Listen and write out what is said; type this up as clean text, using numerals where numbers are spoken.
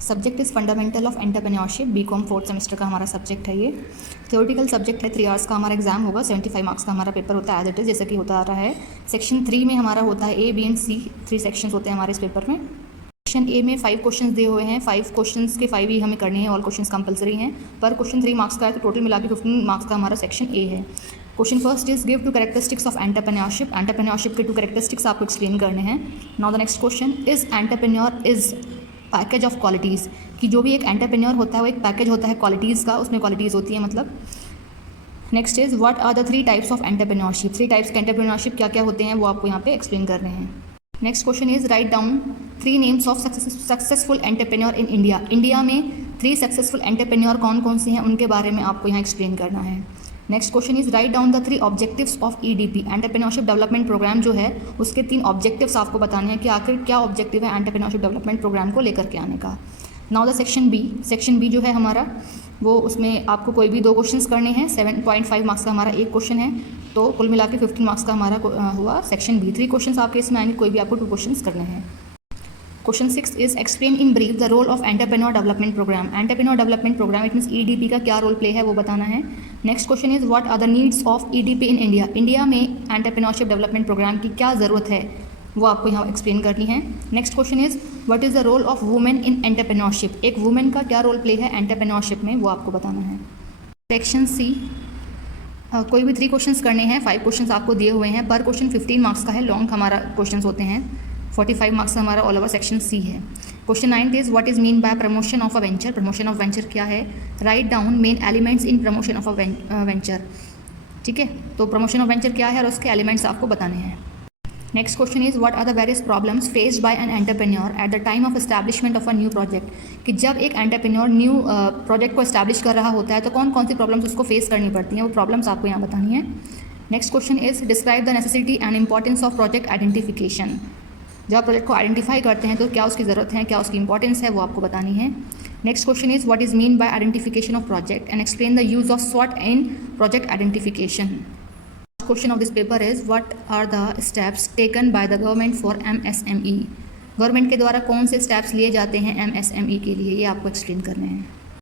Subject is fundamental of entrepreneurship, BCom 4th semester का हमारा subject है ये। थ्योरेटिकल सब्जेक्ट है, 3 आवर्स का हमारा एग्जाम होगा, 75 मार्क्स का हमारा पेपर होता है एज इट इज़, जैसे कि होता आ रहा है। सेक्शन 3 में हमारा होता है A, B and C, 3 sections होते हैं हमारे इस पेपर में। सेक्शन A में 5 क्वेश्चन दिए हुए हैं, 5 क्वेश्चंस के 5 ही हमें करने हैं, ऑल क्वेश्चंस कंपलसरी हैं। पर क्वेश्चन 3 मार्क्स का है, तो टोटल मिला के 15 मार्क्स का हमारा सेक्शन A है। Question first is give 2 characteristics of entrepreneurship. Entrepreneurship के 2 कैरेक्टरिस्टिक्स आपको एक्सप्लेन करने हैं। Now the next question is entrepreneur is package of qualities, कि जो भी एक एंटरप्रेन्योर होता है वो एक पैकेज होता है क्वालिटीज़ का, उसमें क्वालिटीज़ होती है मतलब। Next is what are the 3 types of entrepreneurship. 3 types के एंटरप्रेन्योरशिप क्या क्या होते हैं वो आपको यहाँ पे एक्सप्लेन कर रहे हैं। Next question is write down 3 names of successful entrepreneur in India. India में 3 सक्सेसफुल एंटरप्रेन्योर कौन कौन से हैं उनके बारे में आपको यहाँ एक्सप्लेन करना है। Next question is write down the 3 objectives of EDP। Entrepreneurship development programme जो है उसके 3 ऑब्जेक्टिव्स आपको बताने हैं कि आखिर क्या ऑब्जेक्टिव है एंटरप्रेन्योरशिप डेवलपमेंट प्रोग्राम को लेकर के आने का। Now the section B। Section B जो है हमारा वो उसमें आपको कोई भी 2 क्वेश्चंस करने हैं। 7.5 मार्क्स का हमारा एक क्वेश्चन है, तो कुल मिला के 15 मार्क्स का हमारा हुआ सेक्शन B। 3 क्वेश्चंस आपके इसमें आएंगे, कोई भी आपको 2 क्वेश्चंस करने हैं। Question 6 is explain in brief the role of entrepreneur development programme. Entrepreneur development programme it means EDP का क्या रोल प्ले है वो बताना है। Next question is what are the needs of EDP in India. India में entrepreneurship development programme की क्या ज़रूरत है वो आपको यहाँ एक्सप्लेन करनी है। Next question is what is the role of women in entrepreneurship. एक वुमेन का क्या रोल प्ले है एंटरप्रेन्योरशिप में वो आपको बताना है। सेक्शन C कोई भी 3 क्वेश्चंस करने हैं, 5 क्वेश्चंस आपको दिए हुए हैं, पर क्वेश्चन 15 मार्क्स का है, लॉन्ग हमारा क्वेश्चंस होते हैं। 45 मार्क्स का हमारा ऑल ओवर सेक्शन C है। Question 9 is what is mean by promotion of a venture. Promotion of venture क्या है। Write down main elements in promotion of a venture. ठीक है, तो प्रमोशन ऑफ वेंचर क्या है और उसके एलिमेंट्स आपको बताने हैं। Next question is what are the various problems faced by an entrepreneur at the time of establishment of a new project. कि जब एक एंटरप्रेन्योर न्यू प्रोजेक्ट को एस्टैब्लिश कर रहा होता है तो कौन कौन सी प्रॉब्लम्स उसको फेस करनी पड़ती हैं, वो प्रॉब्लम्स आपको यहाँ बतानी है। Next question is describe the necessity and importance of project identification. जब आप प्रोजेक्ट को आइडेंटिफाई करते हैं तो क्या उसकी ज़रूरत है, क्या उसकी इंपॉर्टेंस है, वो आपको बतानी है। Next question is what is mean by identification of project and explain the use of SWOT in project identification. Question of this paper is what are the steps taken by the government for MSME। Government के द्वारा कौन से steps लिए जाते हैं MSME के लिए, ये आपको एक्सप्लेन करने हैं।